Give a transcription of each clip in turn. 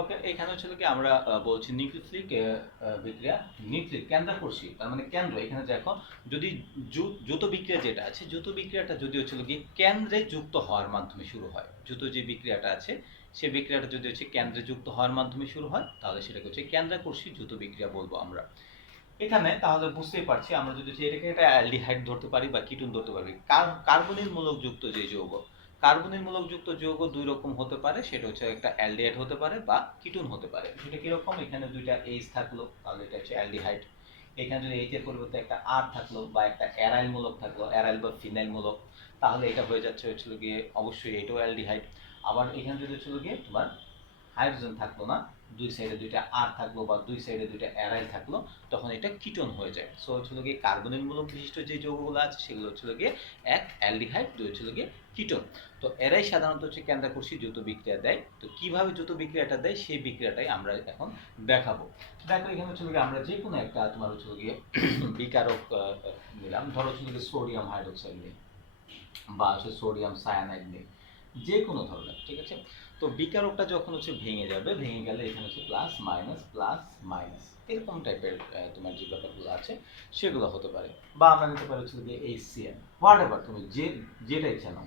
ওকে, এখানে হচ্ছে কি আমরা বলছি নিউক্লিওফিলিক বিক্রিয়া, নিউক্লিক কেন্দ্রকোষী, তার মানে কেন্দ্র। এখানে দেখো, যদি যৌথ বিক্রিয়া যেটা আছে, যৌথ বিক্রিয়াটা যদি হচ্ছে কি কেন্দ্রে যুক্ত হওয়ার মাধ্যমে শুরু হয়, যৌথ যে বিক্রিয়াটা আছে সেই বিক্রিয়াটা যদি হচ্ছে কেন্দ্রে যুক্ত হওয়ার মাধ্যমে শুরু হয়, তাহলে সেটাকে হচ্ছে কেন্দ্রকোষী যৌথ বিক্রিয়া বলবো আমরা। এখানে তাহলে বুঝতেই পারছি, আমরা যদি এটাকে একটা অ্যালডিহাইড ধরতে পারি বা কিটোন ধরতে পারি। কার্বনিল মূলক যুক্ত যে যৌগ, কার্বনিল মূলক যুক্ত যৌগ দুই রকম হতে পারে, সেটা হচ্ছে একটা অ্যালডিহাইড হতে পারে বা কিটোন হতে পারে। সেটা কিরকম, এখানে দুইটা এইচ থাকলো তাহলে এটা হচ্ছে অ্যালডিহাইড। এখানে যদি এইচ এর পরিবর্তে একটা আর থাকলো বা একটা অ্যারাইল মূলক থাকলো, অ্যারাইল বা ফিনাইল মূলক, তাহলে এটা হয়ে যাচ্ছে হচ্ছিল গিয়ে অবশ্যই এটাও অ্যালডিহাইড। আবার এখানে যদি হচ্ছিল গিয়ে তোমার হাইড্রোজেন থাকলো না, দুই সাইডে দুইটা আর থাকলো বা দুই সাইডে দুইটা অ্যারাইল থাকলো, তখন এটা কিটোন হয়ে যায়। সো হচ্ছিল গিয়ে কার্বনিল মূলক বিশিষ্ট যে যৌগগুলো আছে সেগুলো হচ্ছিল গিয়ে এক অ্যালডিহাইড, দুই হচ্ছিল গিয়ে কিটোন। তো এরাই সাধারণত হচ্ছে কেন্দ্রকোষী যৌথ বিক্রিয়া দেয়। তো কিভাবে যৌথ বিক্রিয়াটা দেয় সেই বিক্রিয়াটাই আমরা এখন দেখাবো। দেখো এখানে হচ্ছিল গিয়ে আমরা যে কোনো একটা তোমার হচ্ছিল গিয়ে বিকারক নিলাম, ধরো হচ্ছিল গিয়ে সোডিয়াম হাইড্রোক্সাইড নিই বা হচ্ছে সোডিয়াম সায়ানাইড নিই, যে কোনো ধরনের, ঠিক আছে। তো বিকারকটা যখন হচ্ছে ভেঙে যাবে, ভেঙে গেলে এখানে হচ্ছে প্লাস মাইনাস এরকম টাইপের তোমার যে ব্যাপারগুলো আছে সেগুলো হতে পারে। বা আমরা নিতে পারি হচ্ছে যে HCl, হোয়াট এভার, তুমি যেটা ইচ্ছা নাও,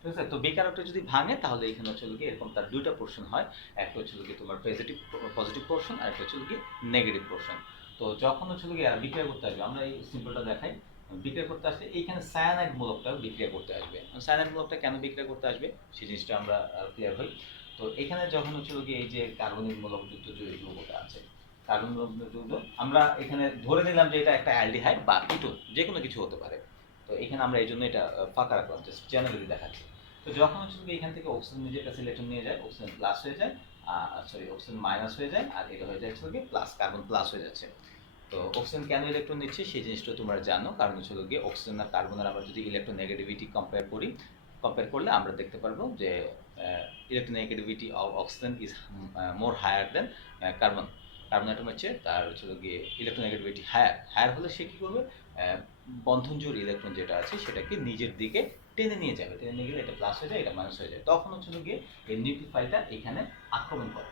ঠিক আছে। তো বিকারকটা যদি ভাঙে তাহলে এখানে হচ্ছে কি এরকম তার দুইটা পোর্শন হয়, একটা হচ্ছে কি তোমার পজিটিভ পোর্শন আর একটা হচ্ছে কি নেগেটিভ পোর্শন। তো যখন হচ্ছে কি বিক্রিয়া করতে আসবে, আমরা এই সিম্পলটা দেখাই। বিক্রিয়া করতে আসলে এইখানে সায়ানাইড মূলকটা বিক্রিয়া করতে আসবে। সায়ানাইড মূলকটা কেন বিক্রিয়া করতে আসবে সেই জিনিসটা আমরা ক্লিয়ার হই। তো এখানে যখন হচ্ছে কি এই যে কার্বনিক মূলক যুক্ত যে যৌগটা আছে, কার্বন মূলক যৌগ, আমরা এখানে ধরে নিলাম যে এটা একটা অ্যালডিহাইড বা কিটোন, যে কোনো কিছু হতে পারে। তো এখানে আমরা এই জন্য এটা ফাঁকা রাখলাম, জাস্ট জেনারেলি দেখাচ্ছি। তো যখন হচ্ছে এখান থেকে অক্সিজেন নিজের কাছে ইলেকট্রন নিয়ে যায়, অক্সিজেন প্লাস হয়ে যায়, সরি অক্সিজেন মাইনাস হয়ে যায়, আর এটা হয়ে যায় হচ্ছে প্লাস, কার্বন প্লাস হয়ে যাচ্ছে। তো অক্সিজেন কেন ইলেকট্রন নিচ্ছে সেই জিনিসটা তোমরা জানো, কারণ হচ্ছে গিয়ে অক্সিজেন আর কার্বনের আমরা যদি ইলেকট্রোনেগেটিভিটি কম্পেয়ার করলে আমরা দেখতে পারবো যে electronegativity of oxygen is more higher than carbon. Carbon atom হচ্ছে তার হচ্ছে গিয়ে ইলেকট্রোনেগেটিভিটি হায়ার হলে সে কী করবে, বন্ধন জোড় ইলেকট্রন যেটা আছে সেটাকে নিজের দিকে টেনে নিয়ে যাবে, টেনে নিয়ে গেলে এটা প্লাস হয়ে যায়, এটা মাইনাস হয়ে যায়, তখন হচ্ছে গিয়ে এই নিউক্লিওফাইলটা এখানে আক্রমণ করে।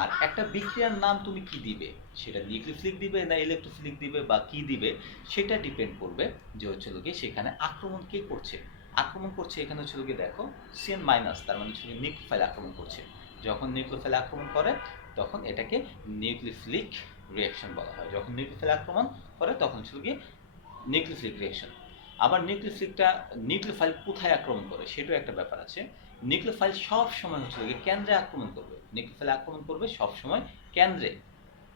আর একটা বিক্রিয়ার নাম তুমি কি দিবে, সেটা নিউক্লিওফিলিক দিবে না ইলেকট্রোফিলিক দিবে বা কি দিবে, সেটা ডিপেন্ড করবে যে হচ্ছে গিয়ে সেখানে আক্রমণ কে করছে। আক্রমণ করছে এখানে হচ্ছে গিয়ে দেখো সিএন মাইনাস, তার মানে হচ্ছে নিউক্লিওফাইল আক্রমণ করছে। যখন নিউক্লিওফাইল আক্রমণ করে তখন এটাকে নিউক্লিওফিলিক রিয়াকশন বলা হয়। যখন নিউক্লিওফাইল আক্রমণ করে তখন হচ্ছে গিয়ে নিউক্লিওফিলিক রিয়াকশন। আবার নিউক্লিওফাইল কোথায় আক্রমণ করে সেটাও একটা ব্যাপার আছে। নিউক্লিওফাইল সব সময় হচ্ছে গিয়ে কেন্দ্রে আক্রমণ করবে, নিউক্লিওফাইল আক্রমণ করবে সব সময় কেন্দ্রে।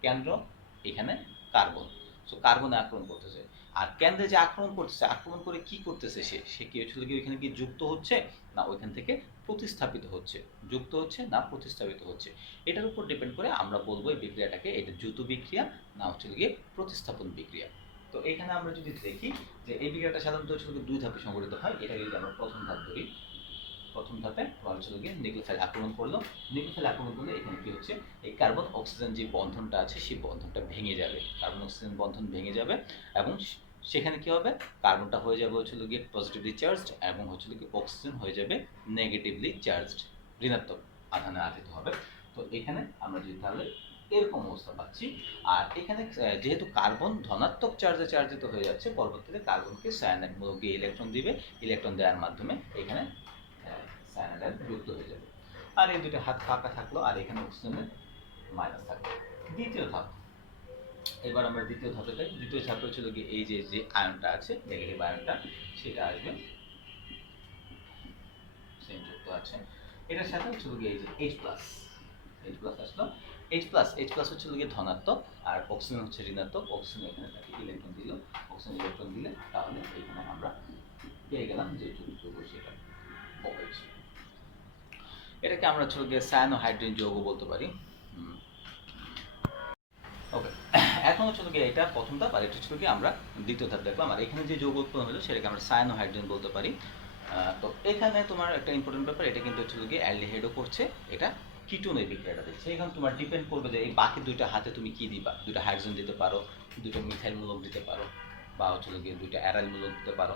কেন্দ্র এখানে কার্বন, সো কার্বনে আক্রমণ করতেছে। আর কেন্দ্রে যে আক্রমণ করতেছে, আক্রমণ করে কি করতেছে, সে কি হচ্ছে কি ওইখানে কি যুক্ত হচ্ছে না ওইখান থেকে প্রতিস্থাপিত হচ্ছে, যুক্ত হচ্ছে না প্রতিস্থাপিত হচ্ছে, এটার উপর ডিপেন্ড করে আমরা বলবো এই বিক্রিয়াটাকে এটা যুত বিক্রিয়া না হচ্ছে গিয়ে প্রতিস্থাপন বিক্রিয়া। তো এখানে আমরা যদি দেখি যে এই বিক্রিয়াটা সাধারণত হচ্ছে দুই ধাপে সংঘটিত হয়। এটা যদি আমরা প্রথম ধাপ ধরি, প্রথম ধাপে তোমার হচ্ছে গিয়ে নিউক্লিওফাইল আক্রমণ করলো। নিউক্লিওফাইল আক্রমণ করলে এখানে কি হচ্ছে, এই কার্বন অক্সিজেন যে বন্ধনটা আছে সেই বন্ধনটা ভেঙে যাবে, কার্বন অক্সিজেন বন্ধন ভেঙে যাবে এবং সেখানে কি হবে, কার্বনটা হয়ে যাবে হচ্ছে গিয়ে পজিটিভলি চার্জড এবং হচ্ছে গিয়ে অক্সিজেন হয়ে যাবে নেগেটিভলি চার্জড, ঋণাত্মক আধানে আধিত হবে। তো এখানে আমরা যদি তাহলে এরকম অবস্থা পাচ্ছি। আর এখানে যেহেতু কার্বন ধনাত্মক চার্জে চার্জিত হয়ে যাচ্ছে, পরবর্তীতে কার্বনকে সায়ানাইড মূলক দিয়ে ইলেকট্রন দিবে, ইলেকট্রন দেওয়ার মাধ্যমে এখানে সায়ানাইড যুক্ত হয়ে যাবে। আর এই দুটো হাত ফাঁকা থাকলো আর এখানে অক্সিজেনের মাইনাস থাকলো। দ্বিতীয় ধাপ, এবার আমরা দ্বিতীয় ধাপে যাই। দ্বিতীয় ধাপে ছিল কি এই যে যে আয়নটা আছে নেগেটিভ আয়নটা, সেটা আসবে, সেম যুক্ত আছে, এটার সাথে হচ্ছে গিয়ে এই যে এইচ প্লাস আসলো। এইচ প্লাস হচ্ছে গিয়ে ধনাত্মক আর অক্সিজেন হচ্ছে ঋণাত্মক। অক্সিজেন এখানে তাকে ইলেকট্রন দিল, অক্সিজেন ইলেকট্রন দিলে তাহলে এখানে আমরা পেয়ে গেলাম যে যৌগ সেটা OH। এটাকে আমরা হচ্ছে গিয়ে সায়ানোহাইড্রিন যৌগ বলতে পারি। ওকে, এখন হচ্ছে গিয়ে এটা প্রথম ধাপ আর এটা হচ্ছে গিয়ে আমরা দ্বিতীয় ধাপ দেখলাম। আর এখানে যে যৌগ উৎপন্ন হলো সেটাকে আমরা সায়ানোহাইড্রিন বলতে পারি। তো এখানে তোমার একটা ইম্পর্টেন্ট ব্যাপার, এটা কিন্তু হচ্ছে গিয়ে অ্যালডিহাইডও করছে, এটা কিটোনের বিক্রিয়াটা দিচ্ছে। এখন তোমার ডিপেন্ড করবে যে এই বাকি দুইটা হাতে তুমি কি দিবা, দুইটা হাইড্রোজেন দিতে পারো, দুইটা মিথাইল মূলক দিতে পারো, বা হচ্ছে গিয়ে দুইটা অ্যারাইল মূলক দিতে পারো।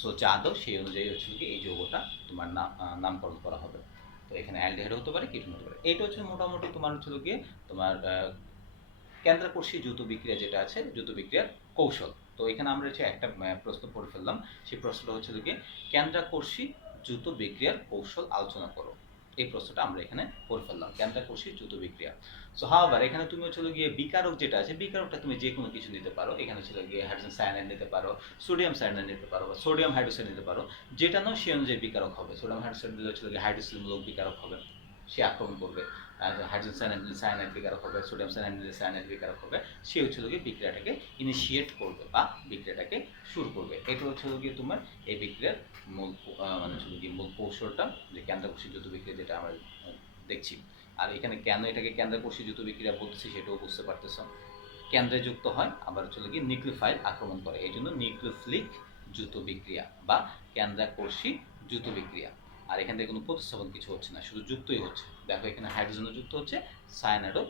সো যা দাও সেই অনুযায়ী হচ্ছে গিয়ে এই যৌগটা তোমার নামকরণ করা হবে। তো এখানে অ্যালডিহাইড হতে পারে, কিটোন হতে পারে। এইটা হচ্ছে মোটামুটি তোমার হচ্ছে গিয়ে তোমার কেন্দ্রকোষী যৌথ বিক্রিয়া যেটা আছে, যৌথ বিক্রিয়ার কৌশল। তো এখানে আমরা হচ্ছে একটা প্রশ্ন পড়ে ফেললাম। সেই প্রশ্নটা হচ্ছে গিয়ে কেন্দ্রকোষী যৌথ বিক্রিয়ার কৌশল আলোচনা করো। এই প্রশ্নটা আমরা এখানে পড়ে ফেললাম, কেন্দ্রকোষী যৌথ বিক্রিয়া। সো হাওয়ার এখানে তুমি হচ্ছে গিয়ে বিকারক যেটা আছে, বিকারকটা তুমি যে কোনো কিছু নিতে পারো। এখানে হচ্ছে গিয়ে হাইড্রোজেন সায়ানাইড নিতে পারো, সোডিয়াম সায়ানাইড নিতে পারো, বা সোডিয়াম হাইড্রোক্সাইড নিতে পারো। যেটা নাও সে অনুযায়ী বিকারক হবে। সোডিয়াম হাইড্রোক্সাইড দিলে হচ্ছে গিয়ে হাইড্রোক্সিলমূলক বিকারক হবে, সে আক্রমণ করবে। হাইড্রোজেন সায়ানাইড দিলে সায়ানাইড বিকারক হবে, সোডিয়াম সায়ানাইড দিলে সায়ানাইড বিকারক হবে। সে হচ্ছে গিয়ে বিক্রিয়াটাকে ইনিশিয়েট করবে বা বিক্রিয়াটাকে শুরু করবে। এটা হচ্ছে গিয়ে তোমার এই বিক্রিয়ার মূল মানে হচ্ছে গিয়ে মূল কৌশলটা, যে কেন্দ্রকোষী যৌথ বিক্রিয়া যেটা আমরা দেখছি। আর এখানে কেন এটাকে কেন্দ্রকোষী যৌথ বিক্রিয়া বলতেছি সেটাও বুঝতে পারতেছ। কেন্দ্রে যুক্ত হয়, আবার হচ্ছে গিয়ে নিউক্লিওফাইল আক্রমণ করে, এই জন্য নিউক্লিওফিলিক যৌথ বিক্রিয়া বা কেন্দ্রকোষী যৌথ বিক্রিয়া। আর এখান থেকে কোনো প্রতিস্থাপন কিছু হচ্ছে না, শুধু যুক্তই হচ্ছে। দেখো এখানে হাইড্রোজেনও যুক্ত হচ্ছে, সায়ানাইডও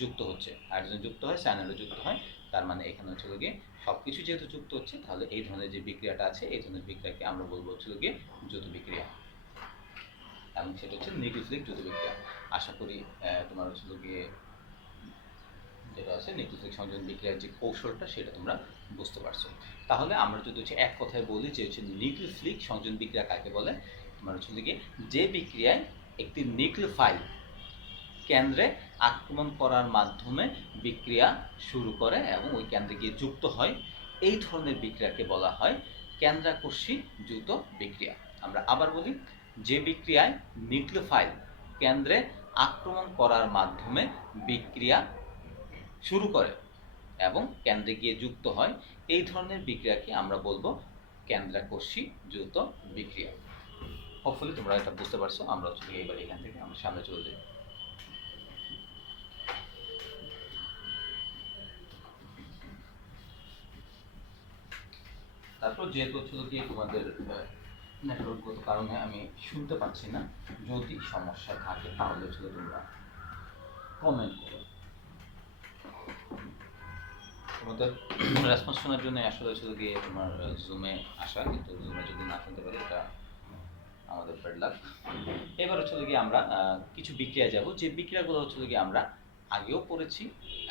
যুক্ত হচ্ছে। হাইড্রোজেন যুক্ত হয়, সায়ানাইডও যুক্ত হয়। তার মানে এখানে হচ্ছে গিয়ে সব কিছু যেহেতু যুক্ত হচ্ছে, তাহলে এই ধরনের যে বিক্রিয়াটা আছে, এই ধরনের বিক্রিয়াকে আমরা বলবো হচ্ছে গিয়ে যৌথ বিক্রিয়া, এবং সেটা হচ্ছে নিউক্লিওফিলিক যৌথ বিক্রিয়া। আশা করি তোমার হচ্ছে গিয়ে যেটা আছে নিউক্লিওফিলিক সংযোজন বিক্রিয়ার যে কৌশলটা সেটা তোমরা বুঝতে পারছো। তাহলে আমরা যদি হচ্ছে এক কথায় বলি যে হচ্ছে নিউক্লিওফিলিক সংযোজন বিক্রিয়া কাকে বলে, তোমার হচ্ছে গিয়ে যে বিক্রিয়ায় একটি নিউক্লিওফাইল কেন্দ্রে আক্রমণ করার মাধ্যমে বিক্রিয়া শুরু করে এবং ওই কেন্দ্রে গিয়ে যুক্ত হয়, এই ধরনের বিক্রিয়াকে বলা হয় কেন্দ্রাকর্ষী যৌথ বিক্রিয়া। আমরা আবার বলি, যে বিক্রিয়ায় নিউক্লিওফাইল কেন্দ্রে আক্রমণ করার মাধ্যমে বিক্রিয়া শুরু করে এবং কেন্দ্রে গিয়ে যুক্ত হয়, এই ধরনের বিক্রিয়াকে আমরা বলবো কেন্দ্রাকর্ষী যৌথ বিক্রিয়া। হোপফুলি তোমরা এটা বুঝতে পারছো। আমরা হচ্ছে এইবার এখান থেকে আমরা সামনে চলে যাই। তারপর যেহেতু হচ্ছে কি তোমাদের নেটওয়ার্কগত কারণে আমি শুনতে পাচ্ছি না, যদি সমস্যা থাকে তাহলে হচ্ছে তোমরা কমেন্ট করো। তোমাদের রেসপন্স শোনার জন্য আসলে হচ্ছে গিয়ে তোমার জুমে আসা, কিন্তু জুমে যদি না শুনতে পারি এটা আমাদের ব্যাড লাক। এবার হচ্ছে গিয়ে আমরা কিছু বিক্রিয়া যাব, যে বিক্রিয়াগুলো হচ্ছে গিয়ে আমরা আগেও পড়েছি,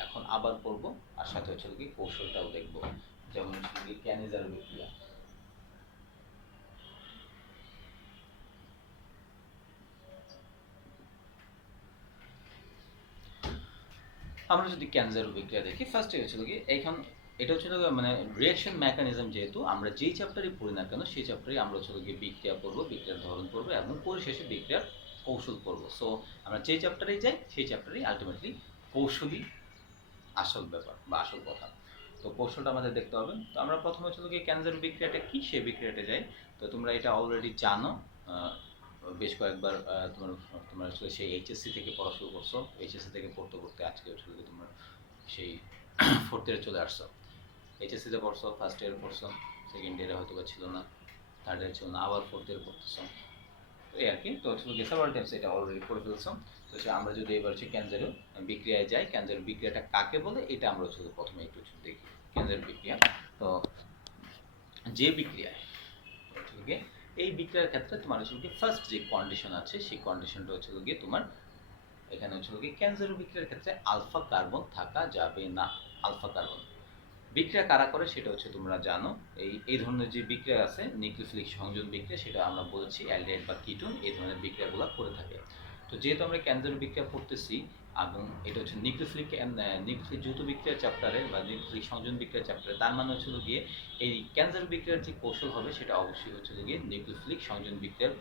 এখন আবার পড়ব, আর সাথে হচ্ছে গিয়ে কৌশলটাও দেখব। যেমন হচ্ছে গিয়ে ক্যানিজার বিক্রিয়া। আমরা যদি ক্যান্সার বিক্রিয়া দেখি, ফার্স্টে হচ্ছিল কি এইখান, এটা হচ্ছে মানে রিয়াকশন মেকানিজম। যেহেতু আমরা যেই চ্যাপ্টারই পড়ি না কেন, সেই চ্যাপ্টারই আমরা হচ্ছে গিয়ে বিক্রিয়া পড়বো, বিক্রিয়ার ধরন পড়বো এবং পরিশেষে বিক্রিয়ার কৌশল পড়বো। সো আমরা যেই চ্যাপ্টারেই যাই, সেই চ্যাপ্টারেই আলটিমেটলি কৌশলই আসল ব্যাপার বা আসল কথা। তো কৌশলটা আমাদের দেখতে হবে। তো আমরা প্রথমে হচ্ছে গিয়ে ক্যান্সার বিক্রিয়াটা কি, সেই বিক্রিয়াটা যাই। তো তোমরা এটা অলরেডি জানো, বেশ কয়েকবার তোমার তোমার আসলে সেই এইচএসসি থেকে পড়া শুরু করছো। এইচএসসি থেকে পড়তে পড়তে আজকে আসলে তোমার সেই ফোর্থ ইয়ারে চলে আসছো। এইচএসসিতে পড়ছো, ফার্স্ট ইয়ারে পড়ছো, সেকেন্ড ইয়ারে হয়তো বা ছিল না, থার্ড ইয়ারে ছিল না, আবার ফোর্থ ইয়ারে পড়তেছো, এই আর কি। তো হচ্ছে সেভারাল টাইমস এটা অলরেডি পড়ে ফেলছো। তো আমরা যদি এবার হচ্ছে ক্যান্সার বিক্রিয়ায় যাই, ক্যান্সার বিক্রিয়াটা কাকে বলে এটা আমরা হচ্ছে প্রথমে একটু দেখি। ক্যান্সার বিক্রিয়া, তো যে বিক্রিয়ায় এই বিক্রিয়ার ক্ষেত্রে তোমার হচ্ছে ফার্স্ট যে কন্ডিশন আছে, সেই কন্ডিশনটা হচ্ছে গিয়ে তোমার এখানে হচ্ছে গিয়ে ক্যান্সার বিক্রিয়ার ক্ষেত্রে আলফা কার্বন থাকা যাবে না। আলফা কার্বন বিক্রিয়া কারা করে সেটা হচ্ছে তোমরা জানো। এই ধরনের যে বিক্রিয়া আছে নিউক্লিওফিলিক সংযোজন বিক্রিয়া, সেটা আমরা বলেছি অ্যালডিহাইড বা কিটোন এই ধরনের বিক্রিয়াগুলো করে থাকে। তো যেহেতু আমরা ক্যান্সার বিক্রিয়া পড়তেছি এবং এটা হচ্ছে নিউক্লিওফিলিক যৌথ বিক্রিয়ার চ্যাপ্টারে বা নিউক্লিওফিলিক সংযোজন বিক্রিয়ার চ্যাপ্টারে, তার মানে হচ্ছে গিয়ে এই ক্যান্সার বিক্রিয়ার যে কৌশল হবে সেটা অবশ্যই হচ্ছে গিয়ে নিউক্লিওফিলিক সংযোজন বিক্রিয়ার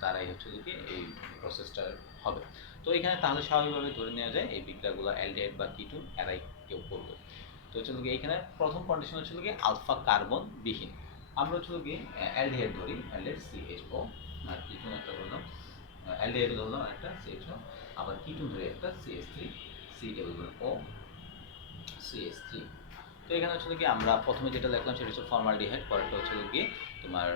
দ্বারাই হচ্ছে গিয়ে এই প্রসেসটা হবে। তো এখানে তাহলে স্বাভাবিকভাবে ধরে নেওয়া যায় এই বিক্রিয়াগুলো অ্যালডিহাইড বা কিটোন এরাই কেউ করবে। তো হচ্ছে এখানে প্রথম কন্ডিশন হচ্ছে গিয়ে আলফা কার্বন বিহীন। আমরা হচ্ছে গিয়ে অ্যালডিহাইড ধরি, অ্যালডিহাইড CHO, আর কিটোন একটা বললাম, অ্যালডিহাইড ধরলাম একটা CHO, আবার কিটোন ধরে একটা CH3 COO CH3। তো এখানে হচ্ছে গিয়ে আমরা প্রথমে যেটা দেখলাম সেটা হচ্ছে ফর্মালডিহাইড, পরেরটা হচ্ছে গিয়ে তোমার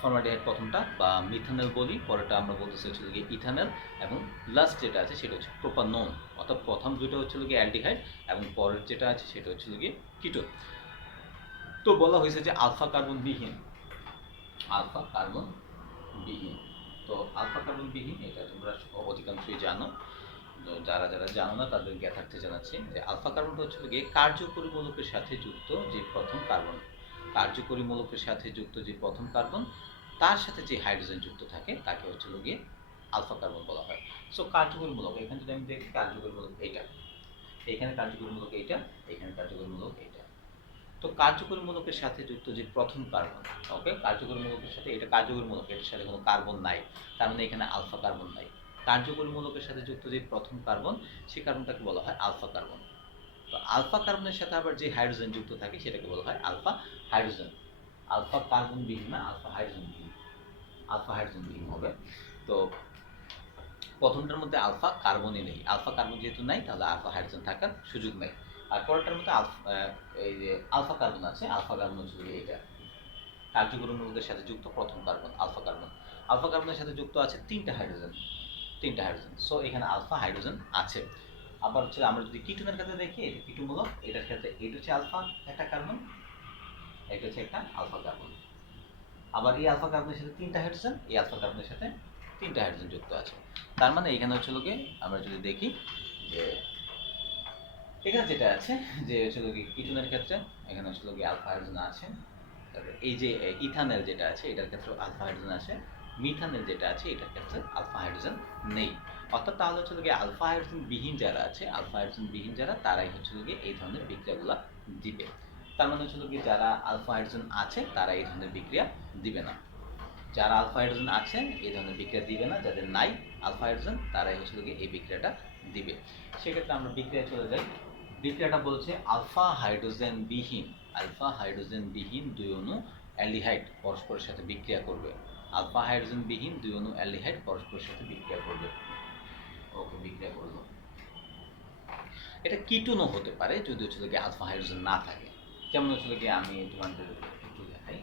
ফর্মালডিহাইড প্রথমটা বা মিথানল বলি, পরেরটা আমরা বলতেছি হচ্ছে গিয়ে ইথানল, এবং লাস্ট যেটা আছে সেটা হচ্ছে প্রোপানন। অর্থাৎ প্রথম দুটো হচ্ছে গিয়ে অ্যালডিহাইড এবং পরের যেটা আছে সেটা হচ্ছে গিয়ে কিটোন। তো বলা হয়েছে যে আলফা কার্বন বিহীন, আলফা কার্বন বিহীন। তো আলফা কার্বন বিহীন এটা তোমরা অধিকাংশই জানো। তো যারা যারা জানো না তাদের জ্ঞাতার্থে জানাচ্ছি যে আলফা কার্বনটা হচ্ছে গিয়ে কার্যকরী মূলকের সাথে যুক্ত যে প্রথম কার্বন। কার্যকরী মূলকের সাথে যুক্ত যে প্রথম কার্বন, তার সাথে যে হাইড্রোজেন যুক্ত থাকে তাকে হচ্ছে গিয়ে আলফা কার্বন বলা হয়। সো কার্যকরী মূলক, এখানে যদি আমি দেখি কার্যকরী মূলক এইটা, এখানে কার্যকরী মূলক এইটা, এখানে কার্যকরী মূলক এইটা। তো কার্যকরী মূলকের সাথে যুক্ত যে প্রথম কার্বন, ওকে, কার্যকরী মূলকের সাথে, এটা কার্যকরী মূলক, এটার সাথে কোনো কার্বন নাই, তার মানে এখানে আলফা কার্বন নাই। কার্যকরী মূলকের সাথে যুক্ত যে প্রথম কার্বন, সেই কার্বনটাকে বলা হয় আলফা কার্বন। তো আলফা কার্বনের সাথে আবার যে হাইড্রোজেন যুক্ত থাকে সেটাকে বলা হয় আলফা হাইড্রোজেন। আলফা কার্বন বিহীন না, আলফা হাইড্রোজেন বিহীন, আলফা হাইড্রোজেন বিহীন হবে। তো প্রথমটার মধ্যে আলফা কার্বনই নেই, আলফা কার্বন যেহেতু নাই তাহলে আলফা হাইড্রোজেন থাকার সুযোগ নেই। আর পরেরটার মধ্যে এই যে আলফা কার্বন আছে, আলফা কার্বন হচ্ছে এটা কার্যকরী মূলকের সাথে যুক্ত প্রথম কার্বন আলফা কার্বন। আলফা কার্বনের সাথে যুক্ত আছে তিনটা হাইড্রোজেন, তিনটা হাইড্রোজেন। সো এখানে আলফা হাইড্রোজেন আছে। আবার হচ্ছে আমরা যদি কিটোনের ক্ষেত্রে দেখি, এটা কিটো মূলক, এটার ক্ষেত্রে এটা হচ্ছে আলফা একটা কার্বন, এটা হচ্ছে একটা আলফা কার্বন। আবার এই আলফা কার্বনের সাথে তিনটা হাইড্রোজেন, এই আলফা কার্বনের সাথে তিনটা হাইড্রোজেন যুক্ত আছে। তার মানে এখানে হচ্ছে লোকে আমরা যদি দেখি যে এখানে যেটা আছে যে হচ্ছে লোকে কিটোনের ক্ষেত্রে এখানে হচ্ছে লোকে আলফা হাইড্রোজেন আছে। তারপরে এই যে ইথানেল যেটা আছে এটার ক্ষেত্রে আলফা হাইড্রোজেন আছে। মিথানেল যেটা আছে এটার ক্ষেত্রে আলফা হাইড্রোজেন নেই। অর্থাৎ তাহলে হচ্ছে লোকে আলফা হাইড্রোজেন বিহীন যারা আছে, আলফা হাইড্রোজেন বিহীন যারা, তারাই হচ্ছে লোকে এই ধরনের বিক্রিয়াগুলো দিবে। তার মানে হচ্ছে লোকে যারা আলফা হাইড্রোজেন আছে তারা এই ধরনের বিক্রিয়া দিবে না। যারা আলফা হাইড্রোজেন আছে এই ধরনের বিক্রিয়া দিবে না, যাদের নাই আলফা হাইড্রোজেন তারাই হচ্ছে লোকে এই বিক্রিয়াটা দিবে। সেক্ষেত্রে আমরা বিক্রিয়া চলে যাই। বিক্রিয়াটা বলছে আলফা হাইড্রোজেন বিহীন, আলফা হাইড্রোজেন বিহীন দুই অণু অ্যালডিহাইড পরস্পরের সাথে বিক্রিয়া করবে। আলফা হাইড্রোজেন বিহীন দুই অণু অ্যালডিহাইড পরস্পরের সাথে বিক্রিয়া করবে। ওকে, বিক্রিয়া করলো। এটা কিটোনও হতে পারে যদি হচ্ছে কি আলফা হাইড্রোজেন না থাকে। যেমন হচ্ছে কি আমি তোমাদের একটু দেখাই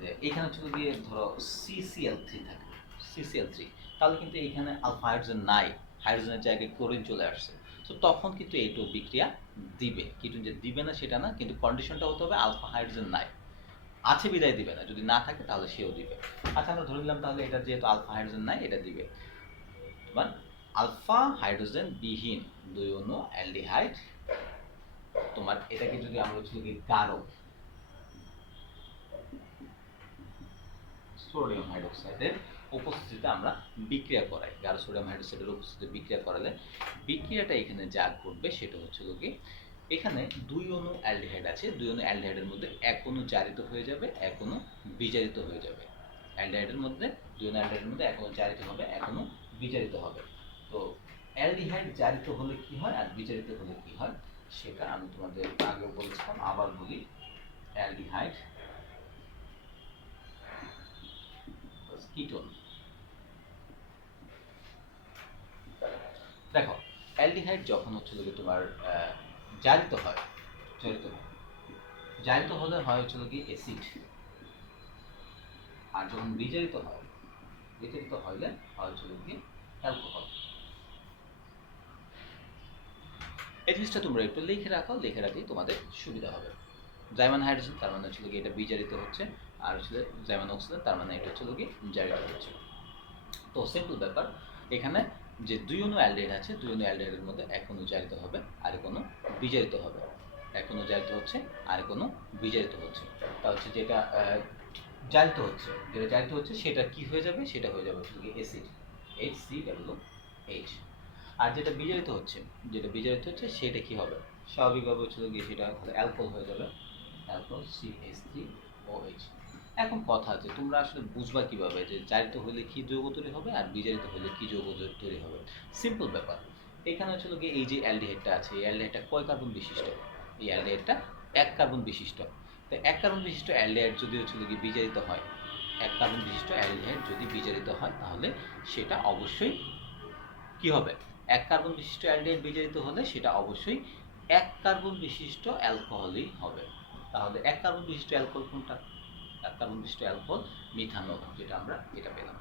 যে এইখানে হচ্ছে গিয়ে ধরো CCl3 থাকে, CCl3, তাহলে কিন্তু এইখানে আলফা হাইড্রোজেন নাই, হাইড্রোজেনের জায়গায় ক্লোরিন চলে আসছে। তো তখন কিন্তু এইটু বিক্রিয়া দিবে, কিটোন যে দিবে না সেটা না, কিন্তু কন্ডিশনটা হতে হবে আলফা হাইড্রোজেন নাই, আছে বিদায় দিবে না, যদি না থাকে তাহলে সেও দিবে। আচ্ছা আমরা ধরে নিলাম তাহলে এটা যেহেতু আলফা হাইড্রোজেন নাই এটা দিবে। এবার আলফা হাইড্রোজেন বিহীন দুই অণু অ্যালডিহাইড, তোমার এটাকে যদি আমরা হচ্ছে গাঢ় সোডিয়াম হাইড্রোক্সাইডের উপস্থিতিতে আমরা বিক্রিয়া করাই, গাঢ় সোডিয়াম হাইড্রোক্সাইডের উপস্থিতিতে বিক্রিয়া করালে বিক্রিয়াটা এখানে যা ঘটবে সেটা হচ্ছে কি এখানে দুই অণু অ্যালডিহাইড আছে, দুই অণু অ্যালডিহাইডের মধ্যে এক অণু জারিত হয়ে যাবে, এক অণু বিজারিত হয়ে যাবে। অ্যালডিহাইডের মধ্যে দুই অণু অ্যালডিহাইডের মধ্যে এক অণু জারিত হবে, এক অণু বিজারিত হবে। তো অ্যালডিহাইড জারিত হলে কি হয় আর বিজারিত হলে কি হয় সেটা আমি তোমাদের আগেও বলেছিলাম, আবার বলি। অ্যালডিহাইড কিটোন, দেখো অ্যালডিহাইড যখন হচ্ছে তোমার জারিত হয়, জারিত হলে হয় হচ্ছে কি অ্যাসিড, আর যখন বিজারিত হয়, বিজারিত হলে হয় হচ্ছে কি অ্যালকোহল। এই জিনিসটা তোমরা একটু লিখে রাখো, লিখে রাখলেই তোমাদের সুবিধা হবে। জাইমান হাইড্রোজেন তার মানে হচ্ছে কি এটা বিজারিত হচ্ছে, আর হচ্ছে জাইমান অক্সিজেন তার মানে এটা হচ্ছে কি জারিত হচ্ছে। তো সিম্পল ব্যাপার, এখানে যে দুই অণু অ্যালডিহাইড আছে, দুই অণু অ্যালডিহাইডের মধ্যে এক অণু জারিত হবে আর এক অণু বিজারিত হবে, এক অণু জারিত হচ্ছে আর এক অণু বিজারিত হচ্ছে। তা হচ্ছে যেটা জারিত হচ্ছে, যেটা জারিত হচ্ছে সেটা কি হয়ে যাবে, সেটা হয়ে যাবে হচ্ছে অ্যাসিড, HCl, আর যেটা বিজারিত হচ্ছে, যেটা বিজারিত হচ্ছে সেটা কি হবে, স্বাভাবিকভাবে হচ্ছে গিয়ে সেটা অ্যালকোহল হয়ে যাবে, অ্যালকোহল CH3OH। এখন কথা আছে, তোমরা আসলে বুঝবা কিভাবে যে জারিত হলে কি যৌগ তৈরি হবে আর বিজারিত হলে কি যৌগ তৈরি হবে। সিম্পল ব্যাপার, এখানে হচ্ছে কি এই যে অ্যালডিহাইডটা আছে, এই অ্যালডিহাইডটা কয় কার্বন বিশিষ্ট, এই অ্যালডিহাইডটা এক কার্বন বিশিষ্ট। তো এক কার্বন বিশিষ্ট অ্যালডিহাইড যদি হচ্ছে কি বিজারিত হয়, এক কার্বন বিশিষ্ট অ্যালডিহাইড যদি বিজারিত হয় তাহলে সেটা অবশ্যই কি হবে, এক কার্বন বিশিষ্ট অ্যালডিহাইড বিজারিত হলে সেটা অবশ্যই এক কার্বন বিশিষ্ট অ্যালকোহলই হবে। তাহলে এক কার্বন বিশিষ্ট অ্যালকোহল কোনটা, এক কার্বন বিশিষ্ট অ্যালকোহল মিথানল, যেটা আমরা এটা পেলাম।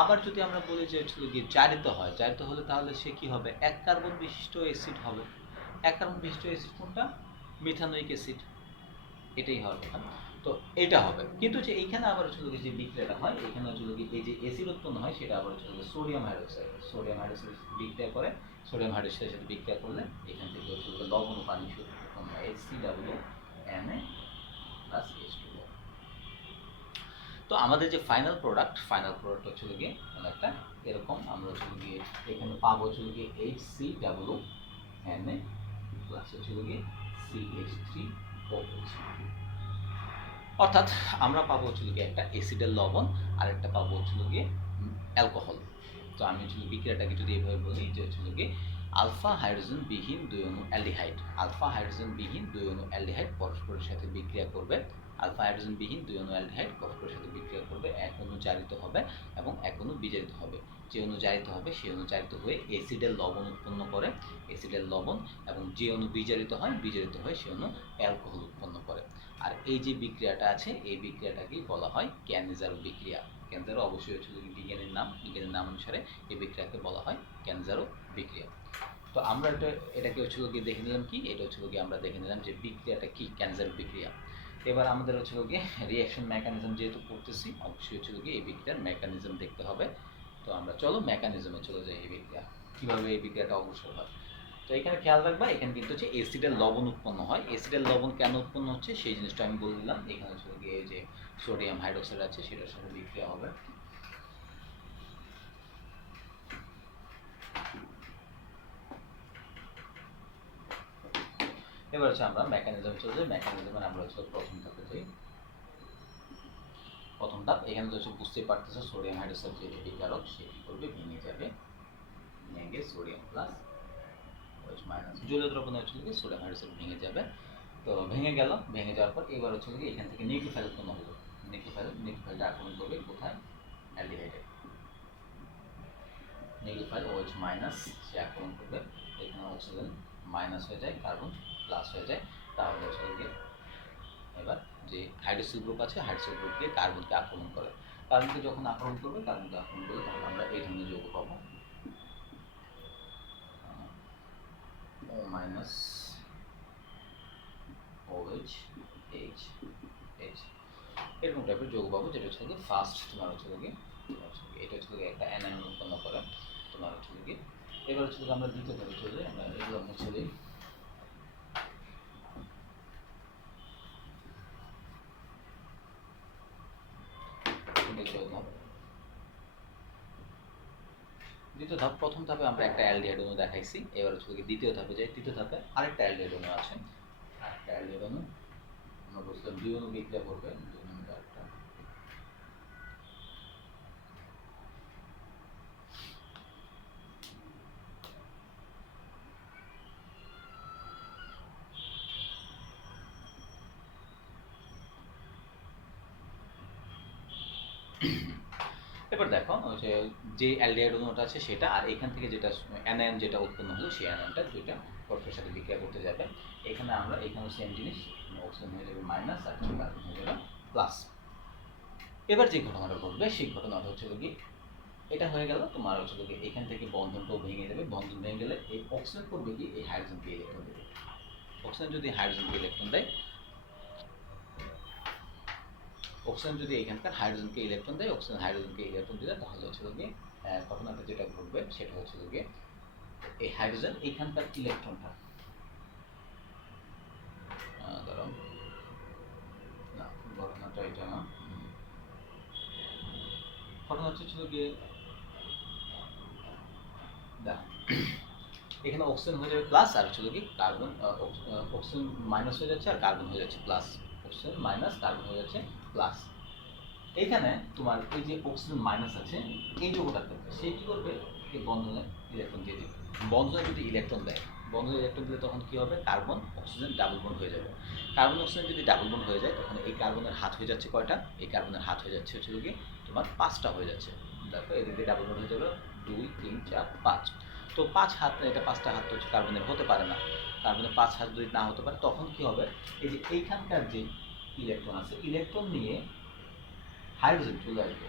আবার যদি আমরা বলি যে গিয়ে জারিত হয়, জারিত হলে তাহলে সে কি হবে, এক কার্বন বিশিষ্ট অ্যাসিড হবে। এক কার্বন বিশিষ্ট অ্যাসিড কোনটা, মিথানোয়িক অ্যাসিড, এটাই হওয়ার কথা। তো এটা হবে, কিন্তু যে এইখানে আবার হচ্ছে যে বিক্রিয়াটা হয়, এখানে হচ্ছে এই যে অ্যাসিড উৎপন্ন হয় সেটা আবার হচ্ছে সোডিয়াম হাইড্রোক্সাইড, সোডিয়াম হাইড্রোক্সাইড বিক্রিয়া করে, সোডিয়াম হাইড্রোক্সাইডের সাথে বিক্রিয়া করলে এখান থেকে হচ্ছে লবণ ও পানি উৎপন্ন হয়, HCl প্লাস H2O। তো আমাদের যে ফাইনাল প্রোডাক্ট হচ্ছে গিয়ে একটা এরকম, আমরা হচ্ছে গিয়ে এখানে পাবো হচ্ছে গিয়ে HCl প্লাস হচ্ছে গিয়ে CH3OH। অর্থাৎ আমরা পাবো হচ্ছে গিয়ে একটা অ্যাসিডের লবণ আর একটা পাবো হচ্ছে গিয়ে অ্যালকোহল। তো আমি হচ্ছে বিক্রিয়াটাকে যদি এভাবে বলি যে হচ্ছে গিয়ে আলফা হাইড্রোজেন বিহীন 2 অণু অ্যালডিহাইড, আলফা হাইড্রোজেন বিহীন 2 অণু অ্যালডিহাইড পরস্পরের সাথে বিক্রিয়া করবে, আলফা হাইড্রোজেন বিহীন 2 অণু অ্যালডিহাইড পরস্পরের সাথে বিক্রিয়া করবে, এক অণু জারিত হবে এবং এক অণু বিজারিত হবে। যে অণু জারিত হবে সেই অণু জারিত হয়ে অ্যাসিডের লবণ উৎপন্ন করে, অ্যাসিডের লবণ, এবং যে অণু বিজারিত হয় সে অণু অ্যালকোহল উৎপন্ন করে। আর এই যে বিক্রিয়াটা আছে এই বিক্রিয়াটাকেই বলা হয় ক্যানিজারো বিক্রিয়া। ক্যানজারো অবশ্যই হচ্ছে বিজ্ঞানের নাম অনুসারে এই বিক্রিয়াকে বলা হয় ক্যানজারো বিক্রিয়া। তো আমরা এটাকে হচ্ছে গিয়ে দেখে নিলাম কি, এটা হচ্ছে গিয়ে আমরা দেখে নিলাম যে বিক্রিয়াটা কি, ক্যানজারো বিক্রিয়া। এবার আমাদের হচ্ছে গিয়ে রিঅ্যাকশন মেকানিজম যেহেতু করতেছি, অবশ্যই হচ্ছে গিয়ে এই বিক্রিয়ার মেকানিজম দেখতে হবে। তো আমরা চলো মেকানিজমে চলে যাই, এই বিক্রিয়া কীভাবে এই বিক্রিয়াটা অগ্রসর হয়। তো এখানে খেয়াল রাখবা, এখানে কিন্তু হচ্ছে অ্যাসিডের লবণ উৎপন্ন হয়। অ্যাসিডের লবণ কেন উৎপন্ন হচ্ছে সেই জিনিসটা আমি বলে দিলাম। এখানে হচ্ছে গিয়ে যে সোডিয়াম হাইড্রোক্সাইড আছে সেটার সাথে বিক্রিয়া হবে। এবার হচ্ছে আমরা মেকানিজম চলে যাই। মেকানিজমের আমরা হচ্ছে প্রথম ধাপে যাই। প্রথম ধাপ এখানে হচ্ছে বুঝতেই পারতেছে সোডিয়াম হাইড্রোক্সাইড যে বিকারক সে কি করবে, ভেঙে যাবে, ভেঙে সোডিয়াম প্লাস OH মাইনাস জলীয় দ্রবণে হচ্ছে কি সোডিয়াম হাইড্রোক্সাইড ভেঙে যাবে। তো ভেঙে গেল, ভেঙে যাওয়ার পর এবার হচ্ছে কি এখান থেকে নিউক্লিওফাইল উৎপন্ন হলো। নিউক্লিওফাইলটা আক্রমণ করবে কোথায়, অ্যালডিহাইডে। নিউক্লিওফাইল OH মাইনাস সে আক্রমণ করবে, এখানে অক্সিজেন মাইনাস হয়ে যায়, কার্বন প্লাস হয়ে যায়। তাহলে হচ্ছে গিয়ে এবার যে হাইড্রোক্সিল গ্রুপ আছে, হাইড্রোক্সিল গ্রুপ দিয়ে কার্বনকে আক্রমণ করে। কার্বনকে যখন আক্রমণ করবে, কার্বনকে আক্রমণ করলে তখন আমরা এই ধরনের যৌগ পাবো, O minus OH H H এরকম টাইপের যৌগ পাবো, যেটা হচ্ছে গিয়ে ফার্স্ট তোমার হচ্ছে গিয়ে এটা হচ্ছে গিয়ে একটা অ্যানায়ন উৎপন্ন করে তোমার হচ্ছে গিয়ে। এবার হচ্ছে আমরা দ্বিতীয় ধাপে চলে যাই, আমরা এগুলো মুছে দিই। দ্বিতীয় ধাপ, প্রথম ধাপে আমরা একটা অ্যালডিহাইড অণু দেখাইছি। এবার হচ্ছে দ্বিতীয় ধাপে যাই। তৃতীয় ধাপে আরেকটা অ্যালডিহাইড অণু আছে, আরেকটা অ্যালডিহাইড অণু আমরা বলছিলাম 2 অণু বিক্রিয়া করবে, 2 নম্বর একটা। এবার দেখো যে অ্যালডিহাইড অণুটা আছে সেটা, আর এখান থেকে যেটা অ্যানায়ন যেটা উৎপন্ন হলো সেই অ্যানায়নটা দুইটা পরস্পরের সাথে বিক্রিয়া করতে যাবে। এখানে আমরা এখানে সেম জিনিস, অক্সিজেন হয়ে যাবে মাইনাস আর কার্বন হয়ে যাবে প্লাস। এবার যে ঘটনাটা ঘটবে সেই ঘটনাটা হচ্ছে কি, এটা হয়ে গেল তোমার হচ্ছে কি এখান থেকে বন্ধনটাও ভেঙে যাবে। বন্ধন ভেঙে গেলে এই অক্সিজেন করবে কি, এই হাইড্রোজেনকে ইলেকট্রন দেবে। অক্সিজেন যদি হাইড্রোজেনকে ইলেকট্রন দেয়, অক্সিজেন যদি এখানকার হাইড্রোজেনকে ইলেকট্রন দেয়, অক্সিজেন হাইড্রোজেনকে ইলেকট্রন দিলে তাহলে হচ্ছে গিয়ে ঘটনাটা যেটা ঘটবে সেটা হচ্ছে গিয়ে এই হাইড্রোজেন এখানকার ইলেকট্রনটা ধরো না, ঘটনাটা এটা না, ঘটনা হচ্ছে গিয়ে দেখো এখানে অক্সিজেন হয়ে যাবে প্লাস, আর হচ্ছে কি কার্বন, অক্সিজেন মাইনাস হয়ে যাচ্ছে আর কার্বন হয়ে যাচ্ছে প্লাস, অক্সিজেন মাইনাস কার্বন হয়ে যাচ্ছে প্লাস। এইখানে তোমার এই যে অক্সিজেন মাইনাস আছে এই যৌগটার ক্ষেত্রে সে কি করবে, এই বন্ধনে ইলেকট্রন দিয়ে দেবে। বন্ধনে যদি ইলেকট্রন দেয়, বন্ধনে ইলেকট্রন দিলে তখন কি হবে, কার্বন অক্সিজেন ডাবল বন্ড হয়ে যাবে। কার্বন অক্সিজেন যদি ডাবল বন্ড হয়ে যায় তখন এই কার্বনের হাত হয়ে যাচ্ছে কয়টা, এই কার্বনের হাত হয়ে যাচ্ছে হচ্ছে কি তোমার 5টা হয়ে যাচ্ছে। দেখো এদিক দিয়ে ডাবল বন্ড হয়ে যাবে 2 3 4 5। তো 5 হাত, এটা 5টা হাত হচ্ছে কার্বনের হতে পারে না। কার্বনের 5 হাত যদি না হতে পারে তখন কি হবে, এই যে এইখানকার যে ইলেকট্রন আছে, ইলেকট্রন নিয়ে হাইড্রোজেন চলে আসবে।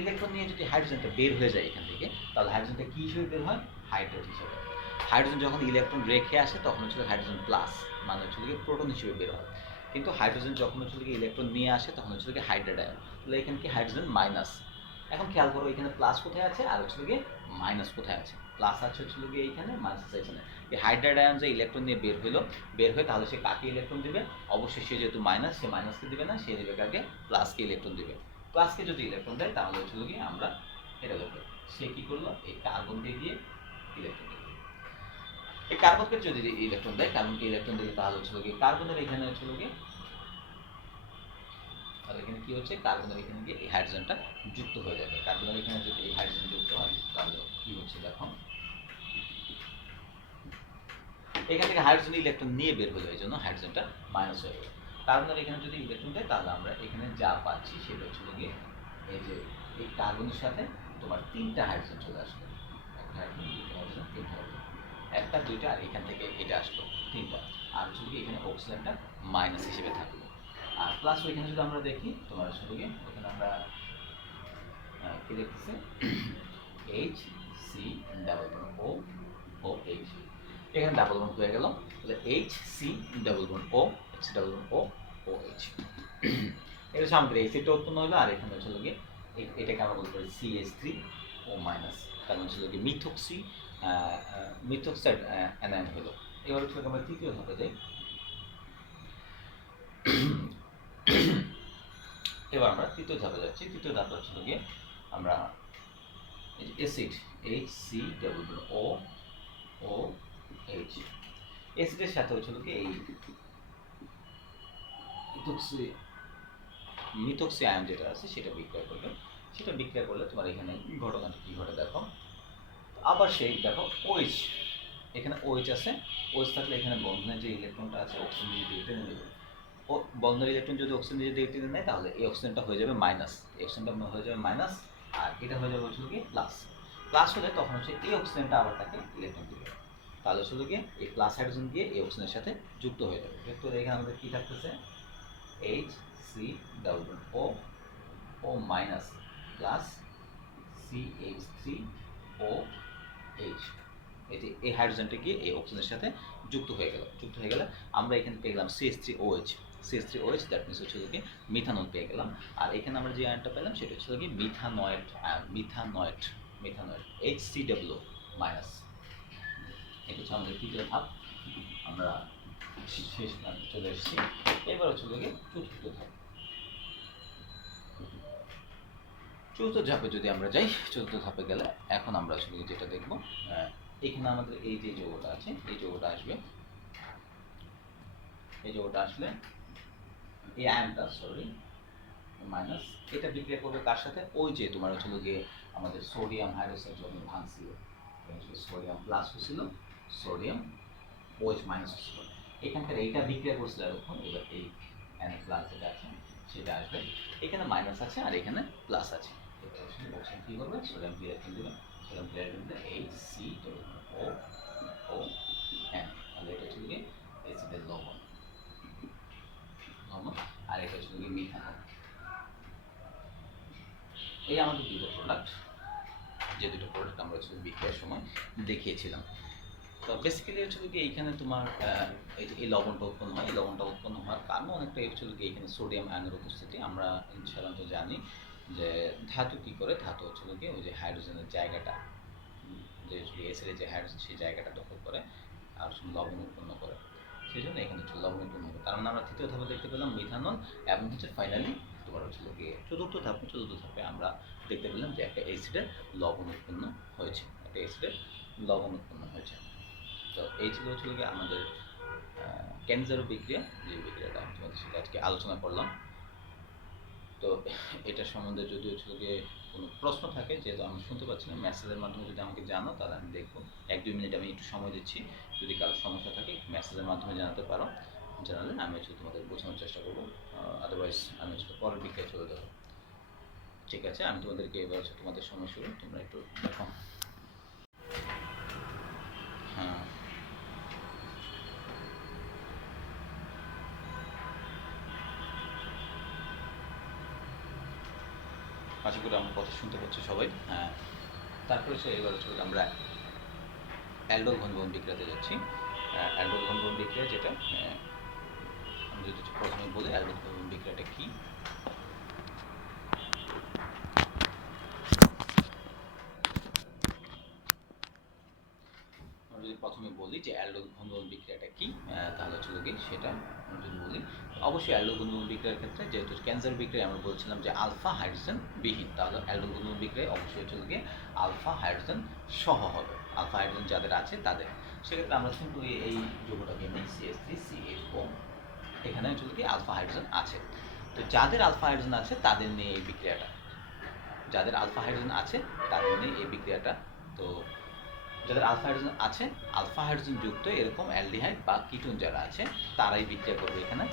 ইলেকট্রন নিয়ে যদি হাইড্রোজেনটা বের হয়ে যায় এখান থেকে, তাহলে হাইড্রোজেনটা কী হিসেবে বের হয়, হাইড্রেট হিসেবে। হাইড্রোজেন যখন ইলেকট্রন রেখে আসে তখন হচ্ছে হাইড্রোজেন প্লাস, মানে হচ্ছে প্রোটন হিসেবে বের হয়। কিন্তু হাইড্রোজেন যখন হচ্ছে কি ইলেকট্রন নিয়ে আসে তখন হচ্ছে কি হাইড্রেট আয়ন, তাহলে এখানে কি হাইড্রোজেন মাইনাস। এখন খেয়াল করো এখানে প্লাস কোথায় আছে আর হচ্ছে গিয়ে মাইনাস কোথায় আছে, প্লাস আছে হচ্ছে গিয়ে এইখানে, মাইনাস আছে এখানে। এই হাইড্রেট আয়ন যে ইলেকট্রন নিয়ে বের হলো, বের হয়ে তাহলে সে কাকে ইলেকট্রন দিবে, অবশ্যই সে যেহেতু মাইনাস, সে মাইনাসকে দিবে না, সে দিবে কাকে, প্লাসকে ইলেকট্রন দিবে। প্লাসকে যদি ইলেকট্রন দেয় তাহলে হচ্ছে গিয়ে আমরা এটা লিখবো, সে কি করলো এই কার্বনকে দিয়ে ইলেকট্রন দিল। এই কার্বনকে যদি ইলেকট্রন দেয়, কার্বনকে ইলেকট্রন দিলে তাহলে হচ্ছে গিয়ে কার্বনের এখানে হচ্ছে গিয়ে, তাহলে এখানে কি হচ্ছে, কার্বনের এখানে গিয়ে এই হাইড্রোজেনটা যুক্ত হয়ে যাবে। কার্বনের এখানে যদি এই হাইড্রোজেন যুক্ত হয় তাহলে কি হচ্ছে দেখো, এখান থেকে হাইড্রোজেন ইলেকট্রন নিয়ে বের হলো, এই জন্য হাইড্রোজেনটা মাইনাস হয়ে গেল। কার্বনের এখানে যদি ইলেকট্রন দেয় তাহলে আমরা এখানে যা পাচ্ছি সেটা হচ্ছে গিয়ে এই যে এই কার্বনের সাথে তোমার তিনটা হাইড্রোজেন চলে আসলো, একটা হাইড্রোজেন, দুইটা হাইড্রোজেন, তিনটা হাইড্রোজেন, একটা দুইটা আর এখান থেকে এটা আসলো তিনটা, আর হচ্ছে গিয়ে এখানে অক্সিজেনটা মাইনাস হিসেবে থাকলো। আর প্লাস ওইখানে যদি আমরা দেখি তোমার হচ্ছে গিয়ে ওখানে আমরা কি দেখতেছি, H C double bond O ও এইচ, এখানে ডাবল বন্ড হয়ে গেল, তাহলে এইচ সি ডাবল বন্ড ও, এইচ ডাবল বন্ড ও ও এইচ, এটা হচ্ছে আমাদের এসিডটা উৎপন্ন হলো। আর এখানে হচ্ছে গিয়ে এটাকে আমরা বলতে পারি CH3 ও মাইনাস, কারণ হচ্ছে গিয়ে মিথক্সাইড অ্যানায়ন হলো। এবার হচ্ছে আমরা তৃতীয় ধাপে যাই। এবার আমরা তৃতীয় ধাপে যাচ্ছি। তৃতীয় ধাপে হচ্ছে গিয়ে আমরা acid HC double bond O ও এইচ, অ্যাসিডের সাথে হচ্ছে কি এই মিথক্সি আয়ন যেটা আছে সেটা বিক্রিয়া করবে। সেটা বিক্রিয়া করলে তোমার এখানে ঘটনাটা কি ঘটে দেখো, আবার সেই দেখো OH, এখানে OH আছে, OH থাকলে এখানে বন্ধনের যে ইলেকট্রনটা আছে অক্সিজেন দিয়ে টেনে নেবে, ও বন্ধনের ইলেকট্রন যদি অক্সিজেন দিয়ে টেনে নেয় তাহলে এই অক্সিজেনটা হয়ে যাবে মাইনাস, এই অক্সিজেনটা হয়ে যাবে মাইনাস, আর এটা হয়ে যাবে হচ্ছে কি প্লাস। প্লাস হলে তখন হচ্ছে এই অক্সিজেনটা আবার তাকে ইলেকট্রন দিবে, তাহলে হচ্ছে গিয়ে এই প্লাস হাইড্রোজেন গিয়ে এই অক্সিজেনের সাথে যুক্ত হয়ে যাবে। যুক্ত হলে এখানে আমাদের কি থাকতেছে, HC double bond O O minus plus CH3 O H, এই হাইড্রোজেনটা গিয়ে এই অক্সিজেনের সাথে যুক্ত হয়ে গেল। যুক্ত হয়ে গেলে আমরা এখানে পেয়ে গেলাম CH3OH, CH3OH, দ্যাট মিনস হচ্ছে কি মিথানল পেয়ে গেলাম। আর এখানে আমরা যে আয়নটা পেলাম সেটা হচ্ছে কি মিথানয়েড আয়ন, মিথানয়েড HCWO মাইনাস। এটা হচ্ছে আমাদের তৃতীয় ধাপ, আমরা শেষ চলে এসেছি। এবার হচ্ছে কি চতুর্থ ধাপ। চতুর্থ ধাপে যদি আমরা যাই, চতুর্থ ধাপে গেলে এখন আমরা আসলে যেটা দেখবো, এখানে আমাদের এই যে যৌগটা আছে, এই যৌগটা আসবে, এই যৌগটা আসলে এই আয়নটা সরি মাইনাস, এটা বিক্রিয়া করবে কার সাথে, ওই যে তোমার হচ্ছে গিয়ে আমাদের সোডিয়াম হাইড্রোক্সাইড যখন ভাঙছিল, সোডিয়াম প্লাস হচ্ছিল, সোডিয়াম OH মাইনাস হচ্ছিল, এখানকার এইটা বিক্রিয়া করছিল এরকম। এবার এই এন প্লাস যেটা আছে সেটা আসবে, এখানে মাইনাস আছে আর এখানে প্লাস আছে, অপশন কি করবে, সোডিয়াম ক্লিয়ার দিবে, সোডিয়াম ক্লিয়ার দিলে HCO ও N, তাহলে এটা হচ্ছে গিয়ে অ্যাসিডের লবণ, লবণ, আর এটা হচ্ছে গিয়ে মিথানল। এই আমাদের দুটো প্রোডাক্ট, যে দুটো প্রোডাক্ট আমরা হচ্ছে বিক্রিয়ার সময় দেখিয়েছিলাম। তো বেসিক্যালি হচ্ছে কি এইখানে তোমার এই লবণটা উৎপন্ন হয়, এই লবণটা উৎপন্ন হওয়ার কারণ অনেকটা হচ্ছে কি এখানে সোডিয়াম আয়নের উপস্থিতি। আমরা সাধারণত জানি যে ধাতু কি করে, ধাতু হচ্ছে কি ওই যে হাইড্রোজেনের জায়গাটা, যে অ্যাসিডের যে হাইড্রোজেন সেই জায়গাটা দখল করে আর লবণ উৎপন্ন করে, সেই জন্য এখানে হচ্ছে লবণ উৎপন্ন হবে। তার মানে আমরা তৃতীয় ধাপে দেখতে পেলাম মিথানল, এবং হচ্ছে ফাইনালি তোমার হচ্ছে গিয়ে চতুর্থ ধাপে আমরা দেখতে পেলাম যে একটা অ্যাসিডের লবণ উৎপন্ন হয়েছে, একটা অ্যাসিডের লবণ উৎপন্ন হয়েছে। তো এই ছিল হচ্ছে গিয়ে আমাদের ক্যানজারো বিক্রিয়া, যে বিক্রিয়াটা আমি তোমাদের সাথে আজকে আলোচনা করলাম। তো এটার সম্বন্ধে যদি হচ্ছে গিয়ে কোনো প্রশ্ন থাকে, যেহেতু আমি শুনতে পাচ্ছি না, মেসেজের মাধ্যমে যদি আমাকে জানো তাহলে আমি দেখবো, 1-2 মিনিট আমি একটু সময় দিচ্ছি, যদি কারো সমস্যা থাকে মেসেজের মাধ্যমে জানাতে পারো, জানালে আমি হচ্ছে তোমাদের বোঝানোর চেষ্টা করবো, আদারওয়াইজ আমি হচ্ছে পরের বিক্রিয়া চলে যাবো। ঠিক আছে, আমি তোমাদেরকে এবার হচ্ছে তোমাদের সময় শুরু, তোমরা একটু দেখো। হ্যাঁ, আশা করি আমার কথা শুনতে পাচ্ছ সবাই। হ্যাঁ, তারপরে হচ্ছে এবার হচ্ছে আমরা অ্যালডোল ঘনীভবন বিক্রিয়াতে যাচ্ছি। অ্যালডোল ঘনীভবন বিক্রিয়া যেটা আমি যদি প্রথমে অ্যালডোল ঘন লবণ বিক্রিয়াটা কি। যদি প্রথমে বলি যে অ্যালডোল ঘন লবণ বিক্রিয়াটা কি, তাহলে চলে গিয়ে সেটা আমরা যদি বলি, অবশ্যই অ্যালডোল ঘন লবণ বিক্রিয়ার ক্ষেত্রে যেহেতু ক্যান্সার বিক্রিয়া আমরা বলছিলাম যে আলফা হাইড্রোজেন বিহীন, তাহলে অ্যালডোল ঘন লবণ বিক্রিয়ায় অবশ্যই চলে গিয়ে আলফা হাইড্রোজেন সহ হবে। আলফা হাইড্রোজেন যাদের আছে তাদের, সেক্ষেত্রে আমরা সিম্পলি এই যৌগটাকে নিই CH3CHO, এখানে চলে গিয়ে আলফা হাইড্রোজেন আছে। তো যাদের আলফা হাইড্রোজেন আছে তাদের নিয়ে এই বিক্রিয়াটা, যাদের আলফা হাইড্রোজেন আছে তাদের নিয়ে এই বিক্রিয়াটা। তো যাদের আলফা হাইড্রোজেন আছে, আলফা হাইড্রোজেন যুক্ত এরকম অ্যালডিহাইড বা কিটোন যারা আছে তারাই বিক্রিয়া করবে এখানে।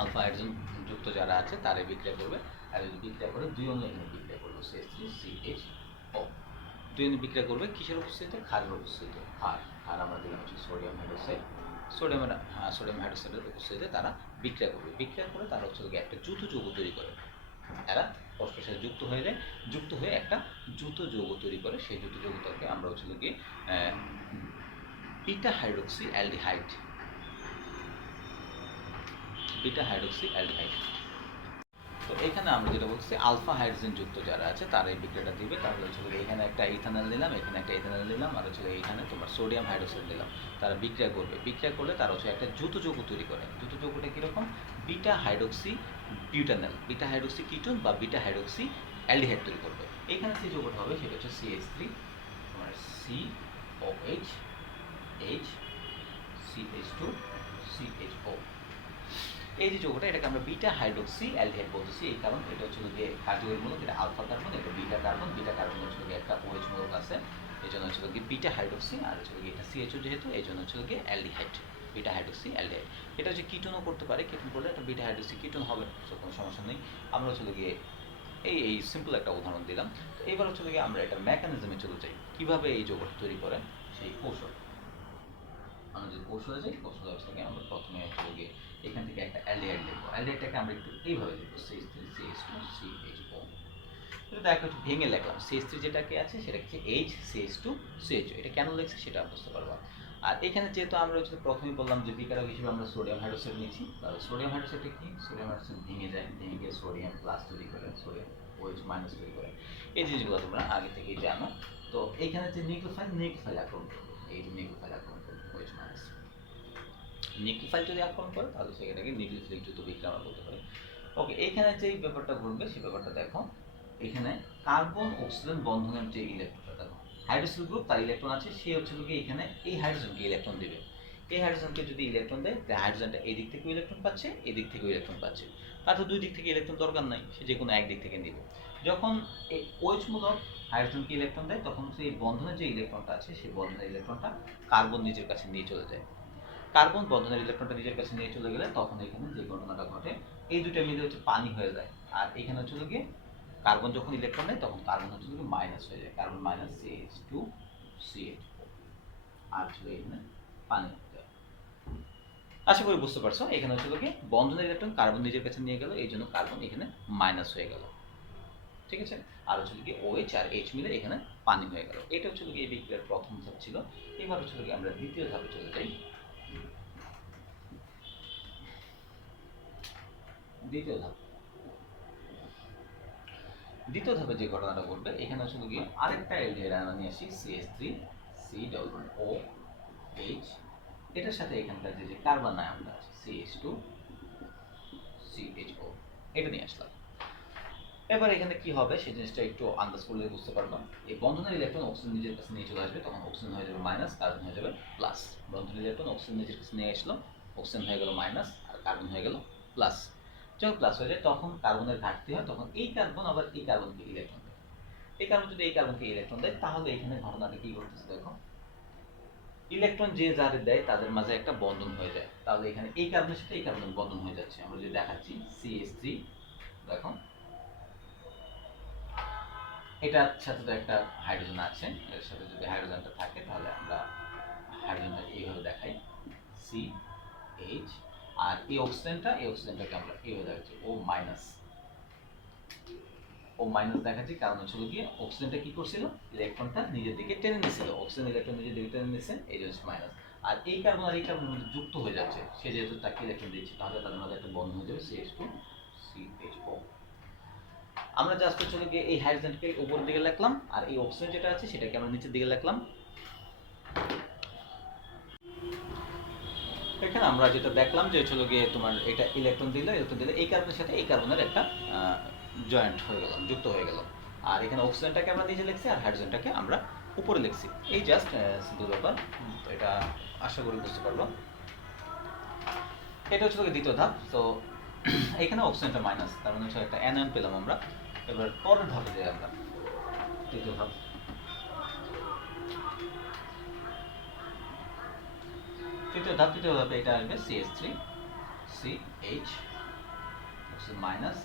আলফা হাইড্রোজেন যুক্ত যারা আছে তারাই বিক্রিয়া করবে। আর যদি বিক্রিয়া করে দুই অণু এখানে বিক্রিয়া করবে CH3CHO, দুই অণু বিক্রিয়া করবে কিসের উপস্থিতিতে? ক্ষারের উপস্থিতিতে। ক্ষার আমরা দিলাম হচ্ছে সোডিয়াম হাইড্রোক্সাইড, সোডিয়াম হাইড্রোক্সাইডের উপস্থিতিতে তারা বিক্রিয়া করবে। বিক্রিয়া করে তারা হচ্ছে একটা যৌথ যৌগ তৈরি করে, এরা পরস্পরের সাথে যুক্ত হয়ে যায়, যুক্ত হয়ে একটা যৌথ যৌগ তৈরি করে। সেই যৌথ যৌগটাকে আমরা হচ্ছে গিয়ে beta hydroxy aldehyde, beta hydroxy aldehyde. তো এখানে আমরা যেটা বলছি আলফা হাইড্রোজেন যুক্ত যারা আছে তারা এই বিক্রিয়াটা দিবে। তাহলে হচ্ছে এখানে একটা ইথানল নিলাম, এখানে একটা ইথানল নিলাম, আর হচ্ছে এখানে তোমার সোডিয়াম হাইড্রোক্সাইড দিলাম, তারা বিক্রিয়া করবে। বিক্রিয়া করলে তারা হচ্ছে একটা যৌথ যৌগ তৈরি করে। যৌথ যৌগটা কীরকম? Beta hydroxy butanol, beta hydroxy ketone বা বিটা হাইড্রোক্সি অ্যালডিহাইড তৈরি করবে। এখানে যে যৌগটা হবে সেটা হচ্ছে CH3 তোমার COH H CH2 CHO। এই যে যৌগটা, এটাকে আমরা বিটা হাইড্রোক্সি অ্যালডিহাইড বলতেছি। এই কারণ এটা হচ্ছে যে কার্বনের মূলক, এটা আলফা কার্বন, এটা বিটা কার্বন। বিটা কার্বন হচ্ছে একটা OH মূলক আছে, এই জন্য হচ্ছে কি বিটা হাইড্রোক্সি, আর হচ্ছে এটা CHO যেহেতু এই জন্য হচ্ছে কি অ্যালডিহাইড, বিটা হাইড্রোক্সি অ্যালডিহাইড। এটা হচ্ছে কিটোনও করতে পারে, কিটোন করলে একটা বিটা হাইড্রোক্সি কিটোন হবে, কোনো সমস্যা নেই। আমরা হচ্ছে গিয়ে এই সিম্পল একটা উদাহরণ দিলাম। তো এইবার হচ্ছে গিয়ে আমরা একটা মেকানিজমে চলে যাই, কিভাবে এই যৌগটা তৈরি করে সেই কৌশল। আমরা যদি কৌশলে যাই, কৌশল ব্যবস্থাকে আমরা প্রথমে হচ্ছে গিয়ে এখান থেকে একটা অ্যালডিহাইড লিখবো। অ্যালডিহাইডটাকে আমরা একটু এইভাবে লিখবো CH3CH2CHO। এটা দেখো একটু ভেঙে লিখলাম। CH3 যেটাকে আছে সেটা হচ্ছে HCH2CHO। এটা কেন লিখছি সেটা বুঝতে পারবো। আর এখানে যেহেতু আমরা হচ্ছে প্রথমেই বললাম যে বিকারক হিসেবে আমরা সোডিয়াম হাইড্রোক্সাইড নিয়েছি, তাহলে সোডিয়াম হাইড্রোক্সাইডটা কি? সোডিয়াম হাইড্রোক্সাইড ভেঙে যায়, ভেঙে গিয়ে সোডিয়াম প্লাস তৈরি করে, সোডিয়াম OH মাইনাস তৈরি করে। এই জিনিসগুলো তোমরা আগে থেকেই জানো। তো এইখানে যে নিউক্লিওফাইল আক্রমণ করবে, এই যে নিউক্লিওফাইল আক্রমণ করবে OH মাইনাস। নিউক্লিওফাইল যদি আক্রমণ করে তাহলে সেটাকে নিউক্লিওফিলিক যৌথ বিক্রিয়া আমরা বলতে পারি। ওকে, এইখানে যে ব্যাপারটা ঘটবে সেই ব্যাপারটা দেখো। এখানে কার্বন অক্সিজেন বন্ধনের যে ইলেকট্রনটা দেখো, হাইড্রোক্সিল গ্রুপ তার ইলেকট্রন আছে, সে হচ্ছে কি এখানে এই হাইড্রোজেনকে ইলেকট্রন দিবে। এই হাইড্রোজেনকে যদি ইলেকট্রন দেয়, তাহলে হাইড্রোজেনটা এই দিক থেকে ইলেকট্রন পাচ্ছে, এই দিক থেকে ইলেকট্রন পাচ্ছে। তার তো দুই দিক থেকে ইলেকট্রন দরকার নাই, সে যে কোনো এক দিক থেকে নিবে। যখন এই OH মূলক হাইড্রোজেনকে ইলেকট্রন দেয়, তখন সেই বন্ধনের যে ইলেকট্রনটা আছে সেই বন্ধনের ইলেকট্রনটা কার্বন নিজের কাছে নিয়ে চলে যায়। কার্বন বন্ধনের ইলেকট্রনটা নিজের কাছে নিয়ে চলে গেলে তখন এখানে যে ঘটনাটা ঘটে, এই দুইটা মিলে হচ্ছে পানি হয়ে যায়। আর এখানে হচ্ছে গিয়ে কার্বন যখন ইলেকট্রন নেয় তখন কার্বন হচ্ছে গিয়ে মাইনাস হয়ে যায়, কার্বন মাইনাস CH2CHO, আর হচ্ছে এখানে পানি হয়ে যায়। আশা করি বুঝতে পারছো। এখানে হচ্ছে গিয়ে বন্ধনের ইলেকট্রন কার্বন নিজের কাছে নিয়ে গেল, এই জন্য কার্বন এখানে মাইনাস হয়ে গেল, ঠিক আছে। আর হচ্ছে গিয়ে OH আর H মিলে এখানে পানি হয়ে গেল। এটা হচ্ছে গিয়ে এই বিক্রিয়ার প্রথম ধাপ ছিল। এবার হচ্ছে গিয়ে আমরা দ্বিতীয় ধাপে চলে যাই। দ্বিতীয় ধাপে যে ঘটনাটা ঘটবে, এখানে হচ্ছে গিয়ে আরেকটা অ্যালডিহাইড আমরা নিয়ে আসি CH3COH, এটার সাথে এখানকার যে কার্বন আয়নটা আছে CH2CHO, এটা নিয়ে আসলাম। এবার এখানে কি হবে সেই জিনিসটা একটু আন্দাজ করলে বুঝতে পারবো। এই বন্ধনের ইলেকট্রন অক্সিজেন নিজের কাছে নিয়ে চলে আসবে, তখন অক্সিজেন হয়ে যাবে মাইনাস, কার্বন হয়ে যাবে প্লাস। বন্ধনের ইলেকট্রন অক্সিজেন নিজের কাছে নিয়ে আসলো, অক্সিজেন হয়ে গেল মাইনাস আর কার্বন হয়ে গেল প্লাস। যখন প্লাস হয়ে যায় তখন কার্বনের ঘাটতি হয়, তখন এই কার্বন আবার এই কার্বনকে ইলেকট্রন দেয়। এই কার্বন যদি এই কার্বনকে ইলেকট্রন দেয়, তাহলে এখানে ঘটনাটা কি ঘটতেছে দেখো, ইলেকট্রন যে যাদের দেয় তাদের মাঝে একটা বন্ধন হয়ে যায়। তাহলে এখানে এই কার্বনের সাথে এই কার্বনের বন্ধন হয়ে যাচ্ছে। আমরা যদি দেখাচ্ছি CH3, দেখো এটার সাথে তো একটা হাইড্রোজেন আছে, এর সাথে যদি হাইড্রোজেনটা থাকে তাহলে আমরা হাইড্রোজেনটা এইভাবে দেখাই CH, আর এই অক্সিজেনটাকে আমরা এইভাবে দেখাচ্ছি ও মাইনাস দেখাচ্ছি। কারণ হচ্ছে গিয়ে অক্সিজেনটা কি করছিল, ইলেকট্রনটা নিজের দিকে টেনে নিয়েছিল, অক্সিজেন ইলেকট্রন নিজের দিকে টেনে নিয়েছে, এই জন্য মাইনাস। আর এই কার্বন আর এই কার্বনের মধ্যে যুক্ত হয়ে যাচ্ছে, সে যেহেতু তাকে ইলেকট্রন দিচ্ছে, তাহলে তাদের মধ্যে একটা বন্ধন হয়ে যাবে CH2 CHO। আমরা জাস্ট হচ্ছে গিয়ে এই হাইড্রোজেনকে উপরের দিকে লিখলাম, আর এই অক্সিজেন যেটা আছে সেটাকে আমরা নিচের দিকে লিখলাম। এখানে আমরা যেটা দেখলাম যে হচ্ছে গিয়ে তোমার এটা ইলেকট্রন দিলে এই কার্বনের সাথে এই কার্বনের একটা জয়েন্ট হয়ে গেল, যুক্ত হয়ে গেল। আর এখানে অক্সিজেনটাকে আমরা নিচে লিখছি আর হাইড্রোজেনটাকে আমরা উপরে লিখছি। এই জাস্ট সিম্পল ব্যাপার, এটা আশা করি বুঝতে পারবো। এটা হচ্ছে দ্বিতীয় ধাপ। তো এখানে অক্সিজেনটা মাইনাস, তার মানে হচ্ছে একটা অ্যানায়ন পেলাম আমরা। এবার পরের ধাপে যাই আমরা, তৃতীয় ধাপ। তৃতীয় ধাপে এটা আসবে CH3 CH minus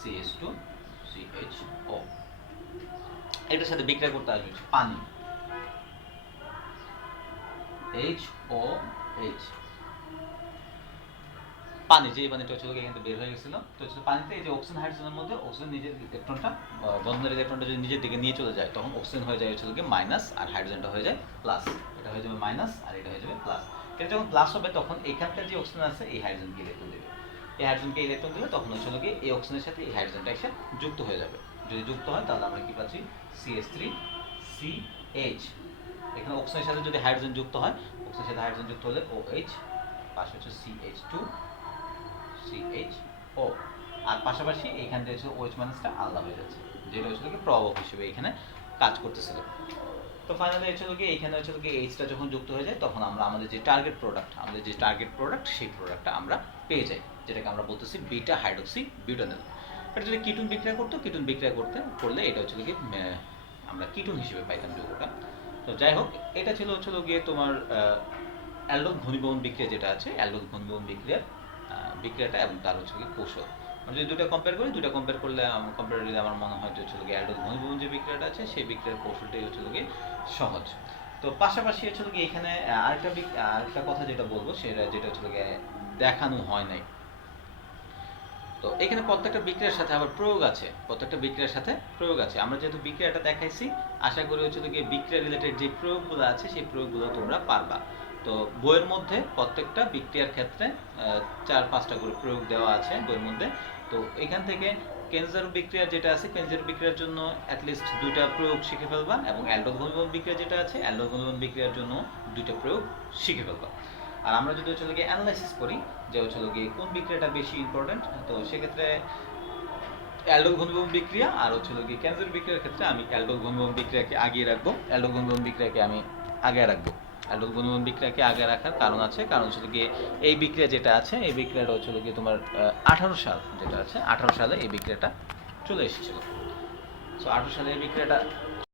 CH2 CHO। এটার সাথে বিক্রিয়া করতে আসবে পানি, HOH। পানি, যে পানিটা হচ্ছে এখান থেকে বের হয়ে গেছিল, তো হচ্ছে পানিতে এই যে অক্সিজেন হাইড্রোজেনের মধ্যে অক্সিজেন নিজের ইলেকট্রনটা, বন্ধনের ইলেকট্রনটা যদি নিজের দিকে নিয়ে চলে যায়, তখন অক্সিজেন হয়ে যায় হচ্ছে মাইনাস আর হাইড্রোজেনটা হয়ে যায় প্লাস। এটা হয়ে যাবে মাইনাস আর এটা হয়ে যাবে প্লাস। এটা যখন প্লাস হবে তখন এখানকার যে অক্সিজেন আছে এই হাইড্রোজেনকে ইলেকট্রন দেবে। এই হাইড্রোজেনকে ইলেকট্রন দিলে তখন হচ্ছে এই অক্সিজেনের সাথে এই হাইড্রোজেনটা এসে যুক্ত হয়ে যাবে। যদি যুক্ত হয় তাহলে আমরা কি পাচ্ছি CH3 CH। এখানে অক্সিজেনের সাথে যদি হাইড্রোজেন যুক্ত হয়, অক্সিজেনের সাথে হাইড্রোজেন যুক্ত হলে OH, পাশে হচ্ছে CH2 CHO। আর পাশাপাশি এইখানে হচ্ছে OH মাইনাসটা আলাদা হয়ে যাচ্ছে, যেটা হচ্ছে কি প্রভাবক হিসেবে এখানে কাজ করতেছিল। তো ফাইনালি হচ্ছে কি এইখানে হচ্ছে কি Hটা যখন যুক্ত হয়ে যায়, তখন আমরা আমাদের যে টার্গেট প্রোডাক্ট সেই প্রোডাক্টটা আমরা পেয়ে যাই, যেটাকে আমরা বলতেছি বিটা হাইড্রোক্সি বিউটানল। এটা যদি কিটোন বিক্রিয়া করলে এটা হচ্ছে কি আমরা কিটোন হিসেবে পাইতাম যৌগটা। তো যাই হোক, এটা ছিল হচ্ছে গিয়ে তোমার অ্যালডোল ঘনীভবন বিক্রিয়া যেটা আছে, অ্যালডোল ঘনীভবন বিক্রিয়াটা এবং তার হচ্ছে কি কৌশল। আমরা যদি দুটো কম্পেয়ার করলে কম্পারেটিভলি আমার মনে হয় যে হচ্ছে গিয়ে অ্যালডোল ঘনীভবন যে বিক্রিয়াটা আছে সেই বিক্রিয়ার কৌশলটাই হচ্ছে গিয়ে সহজ। তো পাশাপাশি হচ্ছে গিয়ে এখানে আরেকটা কথা যেটা বলবো, যেটা হচ্ছে গিয়ে দেখানো হয় নাই। তো এখানে প্রত্যেকটা বিক্রিয়ার সাথে আবার প্রয়োগ আছে। আমরা যেহেতু বিক্রিয়াটা দেখাইছি, আশা করি হচ্ছে গিয়ে বিক্রিয়া রিলেটেড যে প্রয়োগগুলো আছে সেই প্রয়োগগুলো তোমরা পারবা। তো বইয়ের মধ্যে প্রত্যেকটা বিক্রিয়ার ক্ষেত্রে 4-5টা করে প্রয়োগ দেওয়া আছে বইয়ের মধ্যে। তো এখান থেকে কেনজারো বিক্রিয়া যেটা আছে, কেনজারো বিক্রিয়ার জন্য অ্যাটলিস্ট 2টা প্রয়োগ শিখে ফেলবা, এবং অ্যালডোল ঘনীভবন বিক্রিয়া যেটা আছে, অ্যালডোল ঘনীভবন বিক্রিয়ার জন্য 2টা প্রয়োগ শিখে ফেলবা। আর আমরা যদি হচ্ছে গিয়ে অ্যানালাইসিস করি যে হচ্ছে গিয়ে কোন বিক্রিয়াটা বেশি ইম্পর্টেন্ট, তো সেক্ষেত্রে অ্যালডোল ঘনীভবন বিক্রিয়া আর হচ্ছে গিয়ে কেনজারো বিক্রিয়ার ক্ষেত্রে আমি অ্যালডোল ঘনীভবন বিক্রিয়াকে আগিয়ে রাখবো। অ্যালডোল ঘনীভবন বিক্রিয়াকে আগে রাখার কারণ হচ্ছে গিয়ে এই বিক্রিয়া যেটা আছে, এই বিক্রিয়াটা হচ্ছে গিয়ে তোমার 18 সাল যেটা আছে, 18 সালে এই বিক্রিয়াটা চলে এসেছিল। সো 18 সালে এই বিক্রিয়াটা